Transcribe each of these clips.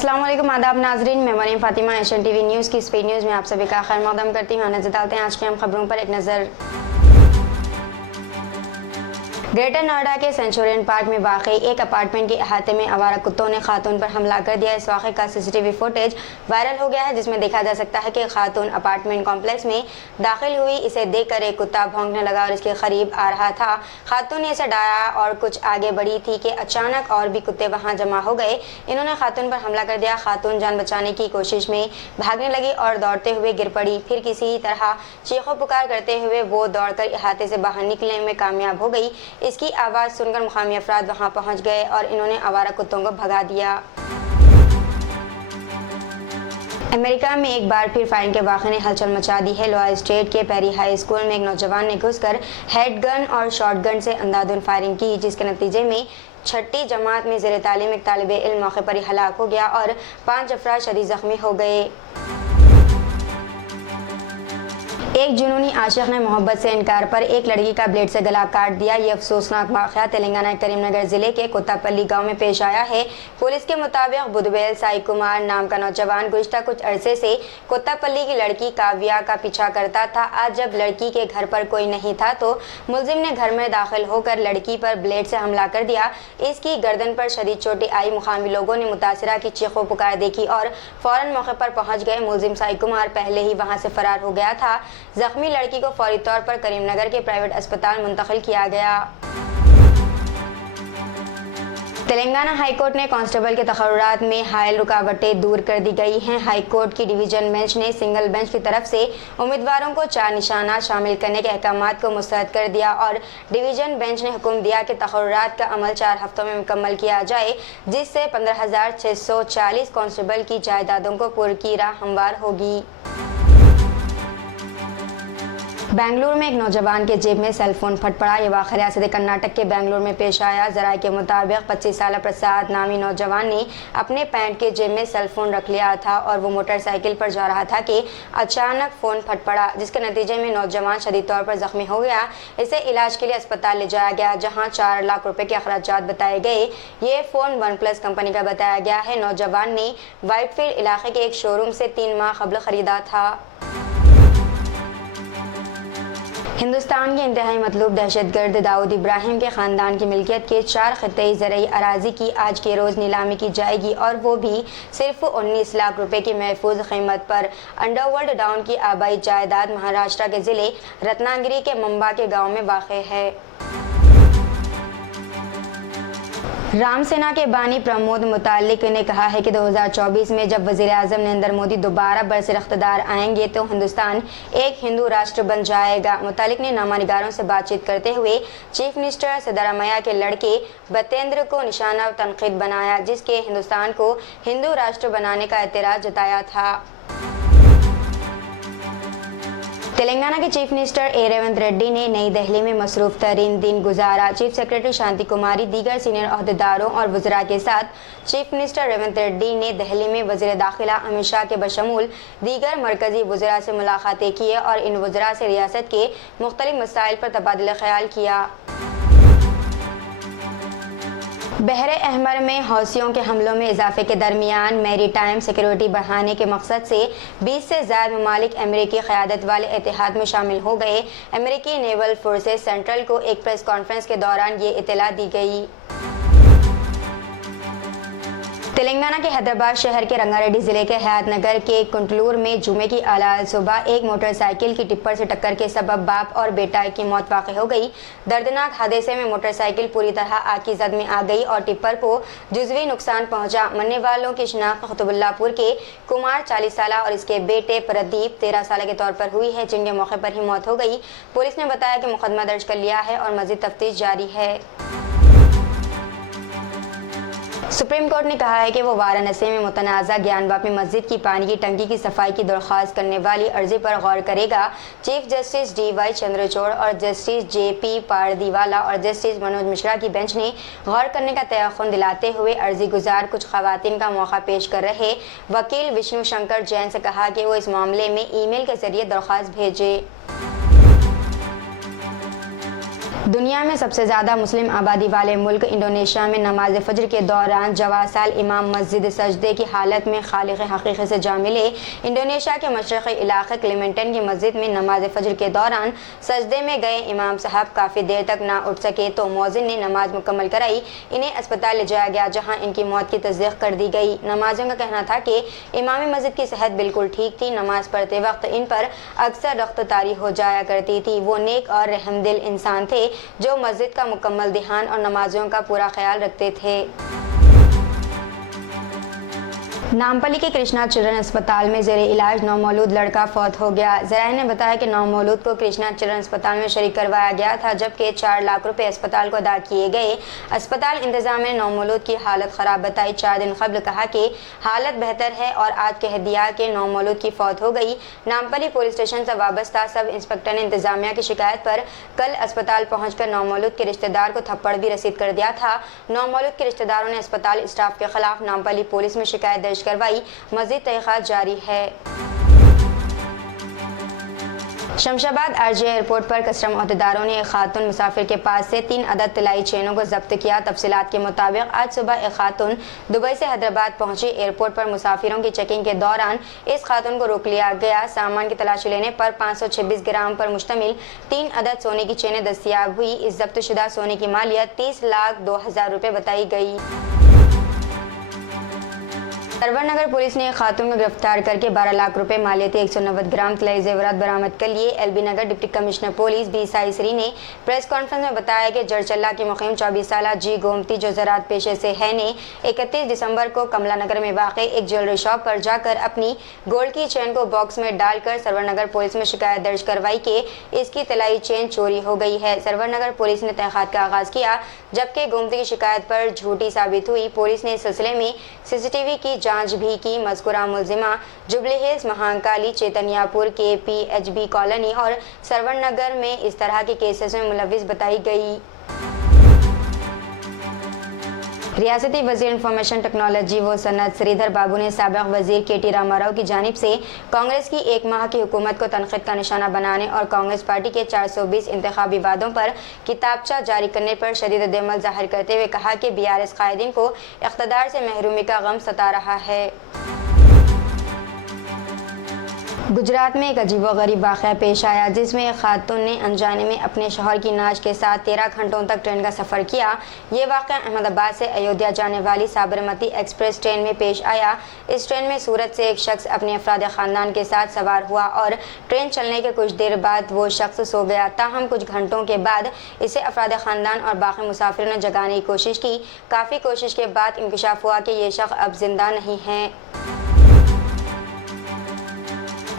अस्सलाम वालेकुम, आदाब नाजरीन। मैं Maryam Fatima Asian TV news की स्पीड न्यूज़ में आप सभी का खैर मकदम करती हूँ। नजर डालते हैं आज की हम खबरों पर एक नज़र। ग्रेटर नोएडा के सेंचुरियन पार्क में वाकई एक अपार्टमेंट के अहाते में आवारा कुत्तों ने खातून पर हमला कर दिया। इस वाक़े का सीसीटीवी फुटेज वायरल हो गया है, जिसमें देखा जा सकता है कि खातून अपार्टमेंट कॉम्प्लेक्स में दाखिल हुई। इसे देखकर एक कुत्ता भौंकने लगा और इसके करीब आ रहा था। खातून ने इसे डराया और कुछ आगे बढ़ी थी कि अचानक और भी कुत्ते वहां जमा हो गए। इन्होंने खातून पर हमला कर दिया। खातून जान बचाने की कोशिश में भागने लगी और दौड़ते हुए गिर पड़ी। फिर किसी तरह चीखों पुकार करते हुए वो दौड़कर अहाते से बाहर निकलने में कामयाब हो गई। इसकी आवाज़ सुनकर मुकामी अफराद वहां पहुंच गए और इन्होंने आवारा कुत्तों को भगा दिया। अमेरिका में एक बार फिर फायरिंग के वाक़े ने हलचल मचा दी है। लोआ स्टेट के पेरी हाई स्कूल में एक नौजवान ने घुसकर हेड गन और शॉट गन से अंधाधुंध फायरिंग की, जिसके नतीजे में छठी जमात में ज़ेर तालीम एक तालिब इल्म मौके पर ही हलाक हो गया और 5 अफराद शदीद ज़ख्मी हो गए। एक जुनूनी आशिक ने मोहब्बत से इनकार पर एक लड़की का ब्लेड से गला काट दिया। ये अफसोसनाक वाक़या तेलंगाना के करीमनगर जिले के कोत्तापल्ली गांव में पेश आया है। पुलिस के मुताबिक बुधवेल साई कुमार नाम का नौजवान गुज़िश्ता कुछ अरसे से कोत्तापल्ली की लड़की काव्या का पीछा करता था। आज जब लड़की के घर पर कोई नहीं था तो मुलजिम ने घर में दाखिल होकर लड़की पर ब्लेड से हमला कर दिया। इसकी गर्दन पर शदीद चोटें आई। मुकामी लोगों ने मुतासिरा की चीखों पुकार देखी और फौरन मौके पर पहुंच गए। मुलजिम साई कुमार पहले ही वहां से फरार हो गया था। जख्मी लड़की को फौरी तौर पर करीमनगर के प्राइवेट अस्पताल मुंतकिल किया गया। तेलंगाना हाई कोर्ट ने कांस्टेबल के तकर्रुरात में हायल रुकावटें दूर कर दी गई हैं। हाई कोर्ट की डिवीजन बेंच ने सिंगल बेंच की तरफ से उम्मीदवारों को 4 निशानात शामिल करने के अहकामात को मुस्तरद कर दिया और डिवीजन बेंच ने हुक्म दिया कि तकर्रुरात का अमल 4 हफ्तों में मुकम्मल किया जाए, जिससे 15,640 कांस्टेबल की जायदादों को पूरी की राह हमवार होगी। बेंगलुरु में एक नौजवान के जेब में सेल फोन फट पड़ा। ये वाक़या रियासत कर्नाटक के बेंगलुरु में पेश आया। ज़राए के मुताबिक 25 साल प्रसाद नामी नौजवान ने अपने पैंट के जेब में सेल फोन रख लिया था और वो मोटरसाइकिल पर जा रहा था कि अचानक फ़ोन फट पड़ा, जिसके नतीजे में नौजवान शदीद तौर पर ज़ख्मी हो गया। इसे इलाज के लिए अस्पताल ले जाया गया, जहाँ 4 लाख रुपए के अखराजात बताए गए। ये फ़ोन OnePlus कंपनी का बताया गया है। नौजवान ने वाइटफील्ड इलाके के एक शोरूम से 3 माह कबल ख़रीदा था। हिंदुस्तान के इंतहाई मतलूब दहशतगर्द दाऊद इब्राहिम के ख़ानदान की मिल्कियत के 4 खित्ते ज़रई अराज़ी की आज के रोज़ नीलामी की जाएगी और वो भी सिर्फ 19 लाख रुपए की महफूज कीमत पर। अंडरवर्ल्ड डाउन की आबाई जायदाद महाराष्ट्र के ज़िले रत्नागिरी के मंबा के गाँव में वाक़ है। राम सेना के बानी प्रमोद मुतालिक ने कहा है कि 2024 में जब वज़ीर आज़म नरेंद्र मोदी दोबारा बरसर इख्तिदार आएंगे तो हिंदुस्तान एक हिंदू राष्ट्र बन जाएगा। मुतालिक ने नामानिगारों से बातचीत करते हुए चीफ मिनिस्टर सिद्धारमैया के लड़के बतेंद्र को निशाना तनकीद बनाया, जिसके हिंदुस्तान को हिंदू राष्ट्र बनाने का एतराज़ जताया था। तेलंगाना के चीफ मिनिस्टर रेवंत रेड्डी ने नई दिल्ली में मसरूफ तरीन दिन गुजारा। चीफ सेक्रेटरी शांति कुमारी, दीगर सीनियर अहदेदारों और वज़रा के साथ चीफ मिनिस्टर रेवंत रेड्डी ने दिल्ली में वज़ीर दाखिला अमित शाह के बशमूल दीगर मरकजी वज़रा से मुलाकातें की और इन वज़रा से रियासत के मुख्तलिफ मसाइल पर तबादला ख्याल किया। बहरे अहमर में हौसियों के हमलों में इजाफे के दरमियान मैरी टाइम सिक्योरिटी बढ़ाने के मकसद से 20 से ज़्यादा ममालिक अमेरिकी क़यादत वाले इत्तेहाद में शामिल हो गए। अमेरिकी नेवल फोर्सेस सेंट्रल को एक प्रेस कॉन्फ्रेंस के दौरान ये इत्तला दी गई। तेलंगाना के हैदराबाद शहर के रंगारेड्डी ज़िले के हयात नगर के कुंटलूर में जुमे की आला सुबह एक मोटरसाइकिल की टिप्पर से टक्कर के सबब बाप और बेटा की मौत वाक़ हो गई। दर्दनाक हादसे में मोटरसाइकिल पूरी तरह आग की जद में आ गई और टिप्पर को जुज़वी नुकसान पहुंचा। मरने वालों की शिनाख्त कुतुबुल्लाहपुर के कुमार 40 साल और इसके बेटे प्रदीप 13 साल के तौर पर हुई है, जिनके मौके पर ही मौत हो गई। पुलिस ने बताया कि मुकदमा दर्ज कर लिया है और मज़ीद तफ्तीश जारी है। सुप्रीम कोर्ट ने कहा है कि वो वाराणसी में मुतनाज़ा ज्ञानवापी मस्जिद की पानी की टंकी की सफाई की दरख्वास्त करने वाली अर्जी पर गौर करेगा। चीफ जस्टिस DY चंद्रचूड़ और जस्टिस JP पारदीवाला और जस्टिस मनोज मिश्रा की बेंच ने गौर करने का तयक़ुन दिलाते हुए अर्जी गुजार कुछ खवातीन का मौका पेश कर रहे वकील विष्णु शंकर जैन से कहा कि वो इस मामले में ईमेल के जरिए दरख्वास्त भेजे। दुनिया में सबसे ज़्यादा मुस्लिम आबादी वाले मुल्क इंडोनेशिया में नमाज फजर के दौरान जवासाल इमाम मस्जिद सजदे की हालत में खालिक हकीक़त से जा मिले। इंडोनेशिया के मशरक़ी इलाक़े क्लिमेंटन की मस्जिद में नमाज फजर के दौरान सजदे में गए इमाम साहब काफ़ी देर तक ना उठ सके तो मौज़िन ने नमाज मुकम्मल कराई। इन्हें अस्पताल ले जाया गया जहाँ इनकी मौत की तस्दीक कर दी गई। नमाजियों का कहना था कि इमाम मस्जिद की सेहत बिल्कुल ठीक थी। नमाज पढ़ते वक्त इन पर अक्सर रख्ततारी हो जाया करती थी। वो नेक और रहमदिल इंसान थे जो मस्जिद का मुकम्मल ध्यान और नमाजियों का पूरा ख्याल रखते थे। नामपल्ली के कृष्णा चिल्ड्रन अस्पताल में ज़ेरे इलाज नौमौलूद लड़का फौत हो गया। ज़राए ने बताया कि नौमौलूद को कृष्णा चिल्ड्रन अस्पताल में शरीक करवाया गया था जबकि 4 लाख रुपए अस्पताल को अदा किए गए। अस्पताल इंतजाम ने नौमौलूद की हालत ख़राब बताई। 4 दिन कबल कहा कि हालत बेहतर है और आज कह दिया कि नौमौलूद की फौत हो गई। नामपल्ली पुलिस स्टेशन से वाबस्ता सब इंस्पेक्टर ने इंतजामिया की शिकायत पर कल अस्पताल पहुँचकर नौमौलूद के रिश्तेदार को थप्पड़ भी रसीद कर दिया था। नौमौलूद के रिश्तेदारों ने अस्पताल स्टाफ के खिलाफ नामपल्ली पुलिस में शिकायत दर्ज करवाई। मज़ीद तहक़ीक़ात जारी है। शमशाबाद आरजे एयरपोर्ट पर कस्टम अहदेदारों ने एक खातून मुसाफिर के पास से 3 अदद तिलाई चेनों को जब्त किया। तफसीलात के मुताबिक आज सुबह एक खातून दुबई से हैदराबाद पहुंची। एयरपोर्ट पर मुसाफिरों की चेकिंग के दौरान इस खातून को रोक लिया गया। सामान की तलाशी लेने पर 526 ग्राम पर मुश्तमिल 3 अदद सोने की चेनें दस्तियाब हुई। इस जब्त शुदा सोने की मालियत 30,02,000 रुपये बताई गई। सरवर नगर पुलिस ने एक खातून को गिरफ्तार करके 12 लाख रुपए मालियती 190 ग्राम तलाई जेवरात बरामद कर लिए। एलबी नगर डिप्टी कमिश्नर पुलिस बी साईसरी ने प्रेस कॉन्फ्रेंस में बताया कि जड़चल्ला की मुकीम 24 साल जी गोमती जो ज़राअत पेशे से है ने 31 दिसंबर को कमला नगर में वाक़ एक ज्वेलरी शॉप पर जाकर अपनी गोल्ड की चेन को बॉक्स में डालकर सरवर नगर पुलिस में शिकायत दर्ज करवाई कि इसकी तलाई चेन चोरी हो गई है। सरवर नगर पुलिस ने तहक़ीक़ात का आगाज़ किया जबकि गोमती की शिकायत पर झूठी साबित हुई। पुलिस ने इस सिलसिले में CCTV की जांच भी की। मज़कूरा मुलजिमा जुबली हिल्स, महाकाली, चैतन्यापुर के PHB कॉलोनी और सरवर नगर में इस तरह के केसेस में मुलविस बताई गई। रियासती वज़ीर इंफॉर्मेशन टेक्नोलॉजी व सनत श्रीधर बाबू ने साबिक़ वज़ीर KT रामाराव की जानिब से कांग्रेस की 1 माह की हुकूमत को तनक़ीद का निशाना बनाने और कांग्रेस पार्टी के 420 इंतखाबी वादों पर किताबचा जारी करने पर शदीद रद्द-ए-अमल ज़ाहिर करते हुए कहा कि BRS कायदीन को इक़्तिदार से महरूमी का गम सता रहा है। गुजरात में एक अजीबोगरीब वाक़या पेश आया जिसमें एक खातून ने अनजाने में अपने शौहर की नाज के साथ 13 घंटों तक ट्रेन का सफ़र किया। ये वाक़या अहमदाबाद से अयोध्या जाने वाली साबरमती एक्सप्रेस ट्रेन में पेश आया। इस ट्रेन में सूरत से एक शख्स अपने अफराद ख़ानदान के साथ सवार हुआ और ट्रेन चलने के कुछ देर बाद वो शख्स सो गया। ताहम कुछ घंटों के बाद इसे अफराद ख़ानदान और बाकी मुसाफिरों ने जगाने की कोशिश की। काफ़ी कोशिश के बाद इंकशाफ हुआ कि ये शख्स अब जिंदा नहीं है।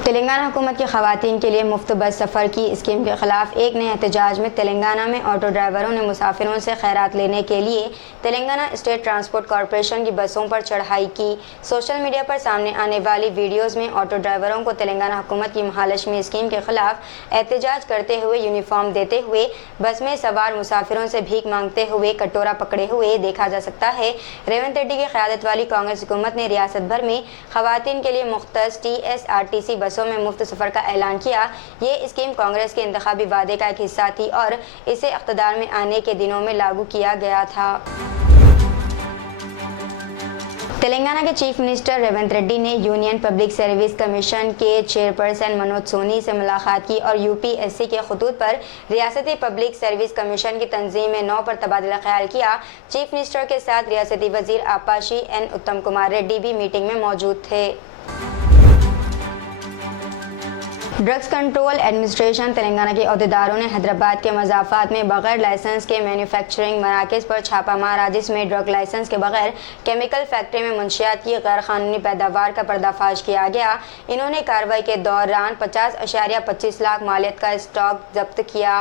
तेलंगाना हुकूमत की ख़वातीन के लिए मुफ्त बस सफ़र की स्कीम के ख़िलाफ़ एक नए एहतजाज में तेलंगाना में ऑटो ड्राइवरों ने मुसाफिरों से खैरात लेने के लिए तेलंगाना स्टेट ट्रांसपोर्ट कॉरपोरेशन की बसों पर चढ़ाई की। सोशल मीडिया पर सामने आने वाली वीडियोज़ में ऑटो ड्राइवरों को तेलंगाना हुकूमत की महालक्ष्मी स्कीम के ख़िलाफ़ एहतजाज करते हुए यूनिफॉर्म देते हुए बस में सवार मुसाफिरों से भीख मांगते हुए कटोरा पकड़े हुए देखा जा सकता है। रेवंत रेड्डी की क़यादत वाली कांग्रेस हुकूमत ने रियासत भर में ख़वातीन के लिए मुख्तस TSRTC बसों में मुफ्त सफ़र का ऐलान किया। ये स्कीम कांग्रेस के इंतखाबी वादे का एक हिस्सा थी और इसे इक़्तिदार में आने के दिनों में लागू किया गया था। तेलंगाना के चीफ मिनिस्टर रेवंत रेड्डी ने यूनियन पब्लिक सर्विस कमीशन के चेयरपर्सन मनोज सोनी से मुलाकात की और UPSC के खतूत पर रियासती पब्लिक सर्विस कमीशन की तंजीम 9 पर तबादला ख्याल किया। चीफ मिनिस्टर के साथ रियासती वजीर आपाशी N उत्तम कुमार रेड्डी भी मीटिंग में मौजूद थे। ड्रग्स कंट्रोल एडमिनिस्ट्रेशन तेलंगाना के अहदेदारों ने हैदराबाद के मज़ाफ़ात में बगैर लाइसेंस के मैन्युफैक्चरिंग मराकज़ पर छापा मारा जिसमें ड्रग लाइसेंस के बगैर केमिकल फैक्ट्री में मुंशियात की गैर कानूनी पैदावार का पर्दाफाश किया गया। इन्होंने कार्रवाई के दौरान 50.25 लाख मालियत का स्टॉक जब्त किया।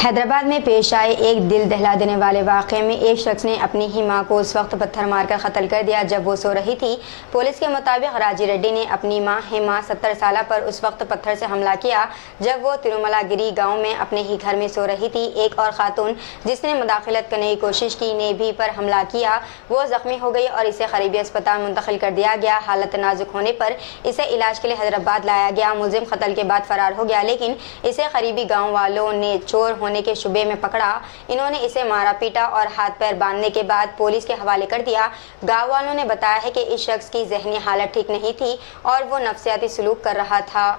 हैदराबाद में पेश आए एक दिल दहला देने वाले वाक़े में एक शख्स ने अपनी ही मां को उस वक्त पत्थर मारकर कत्ल कर दिया जब वो सो रही थी। पुलिस के मुताबिक राजी रेड्डी ने अपनी मां हेमा 70 साल पर उस वक्त पत्थर से हमला किया जब वो तिरुमलागिरी गांव में अपने ही घर में सो रही थी। एक और खातून जिसने मुदाखलत करने की कोशिश की ने भी पर हमला किया। वो जख्मी हो गई और इसे करीबी अस्पताल मुंतकिल कर दिया गया। हालत नाजुक होने पर इसे इलाज के लिए हैदराबाद लाया गया। मुलजिम कत्ल के बाद फरार हो गया, लेकिन इसे करीबी गाँव वालों ने चोर होने के शुबे में पकड़ा। इन्होंने इसे मारा पीटा और हाथ पैर बांधने के बाद पुलिस के हवाले कर दिया। गांव वालों ने बताया है कि इस शख्स की जहनी हालत ठीक नहीं थी और वो नफ्सियाती सलूक कर रहा था।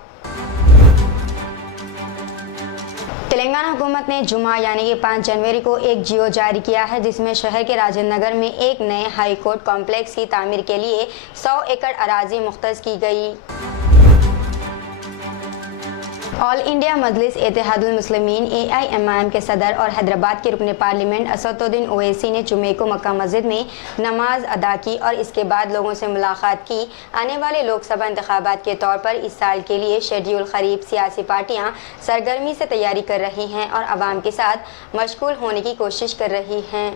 तेलंगाना हुकूमत ने जुमा यानी कि 5 जनवरी को एक जियो जारी किया है जिसमें शहर के राजेंद्र नगर में एक नए हाई कोर्ट कॉम्प्लेक्स की तामीर के लिए 100 एकड़ अराजी मुख्तस की गई। ऑल इंडिया मजलिस इत्तेहादुल मुस्लिमीन AIMIM के सदर और हैदराबाद के रुकन पार्लियामेंट असदुद्दीन ओवैसी ने जुमे को मक्का मस्जिद में नमाज अदा की और इसके बाद लोगों से मुलाकात की। आने वाले लोकसभा इंतखाबात के तौर पर इस साल के लिए शेड्यूल करीब सियासी पार्टियां सरगर्मी से तैयारी कर रही हैं और आवाम के साथ मशगूल होने की कोशिश कर रही हैं।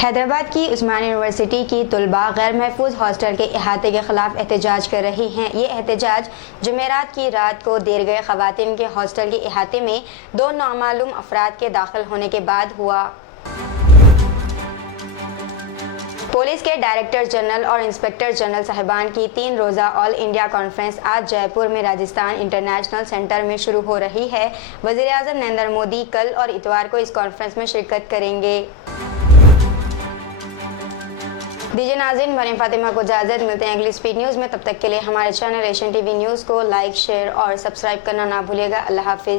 हैदराबाद की उस्मानिया यूनिवर्सिटी की तुलबा गैर महफूज हॉस्टल के अहाते के खिलाफ एहतजाज कर रही हैं। ये एहतजाज जुमेरात की रात को देर गए खवातीन के हॉस्टल के अहाते में 2 नामालूम अफराद के दाखिल होने के बाद हुआ। पुलिस के डायरेक्टर जनरल और इंस्पेक्टर जनरल साहिबान की 3 रोज़ा ऑल इंडिया कॉन्फ्रेंस आज जयपुर में राजस्थान इंटरनेशनल सेंटर में शुरू हो रही है। वज़ीर-ए-आज़म नरेंद्र मोदी कल और इतवार को इस कॉन्फ्रेंस में शिरकत करेंगे। दीजिए नाज़रीन, मरीम फातिमा को इजाज़त। मिलते हैं अगली स्पीड न्यूज़ में। तब तक के लिए हमारे चैनल एशियन टीवी न्यूज़ को लाइक, शेयर और सब्सक्राइब करना ना भूलिएगा। अल्लाह हाफिज़।